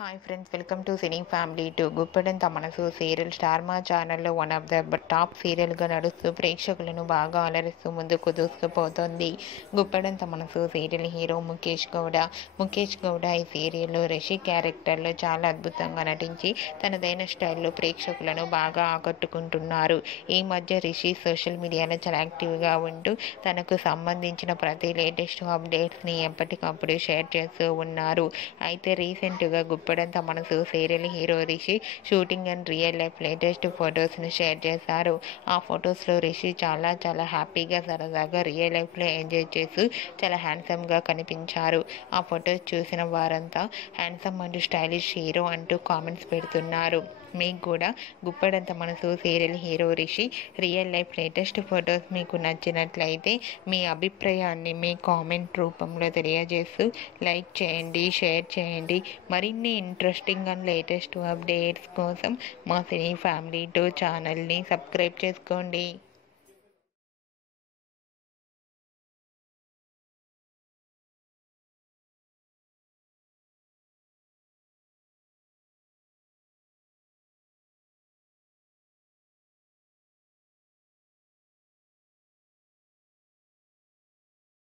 Hi friends, welcome to cine family to Guppedantha Manasu serial star మా ఛానల్లో one of the top సీరియల్గా నడుస్తూ ప్రేక్షకులను బాగా అలరిస్తూ ముందుకు దూసుకుపోతుంది. గుప్పెడంత మనసు సీరియల్ హీరో ముఖేష్ గౌడ ఈ సీరియల్లో రిషి క్యారెక్టర్లో చాలా అద్భుతంగా నటించి తనదైన స్టైల్లో ప్రేక్షకులను బాగా ఆకట్టుకుంటున్నారు. ఈ మధ్య రిషి సోషల్ మీడియాలో చాలా యాక్టివ్గా ఉంటూ తనకు సంబంధించిన ప్రతి లేటెస్ట్ అప్డేట్స్ని ఎప్పటికప్పుడు షేర్ చేస్తూ ఉన్నారు. అయితే రీసెంట్గా Guppedantha Manasu serial hero Rishi shooting and real life latest ఫొటోస్ను షేర్ చేశారు. ఆ ఫొటోస్లో రిషి చాలా హ్యాపీగా సరదాగా రియల్ లైఫ్లో ఎంజాయ్ చేస్తూ చాలా హ్యాండ్సమ్గా కనిపించారు. ఆ ఫొటోస్ చూసిన వారంతా హ్యాండ్సమ్ అండ్ స్టైలిష్ హీరో అంటూ కామెంట్స్ పెడుతున్నారు. మీకు కూడా Guppedantha Manasu serial hero Rishi real life latest photos మీకు నచ్చినట్లయితే మీ అభిప్రాయాన్ని మీ కామెంట్ రూపంలో తెలియజేస్తూ లైక్ చేయండి, షేర్ చేయండి. మరిన్ని ఇంట్రెస్టింగ్ అండ్ లేటెస్ట్ అప్డేట్స్ కోసం మా సినీ ఫ్యామిలీ 2 ఛానల్ని సబ్స్క్రైబ్ చేసుకోండి.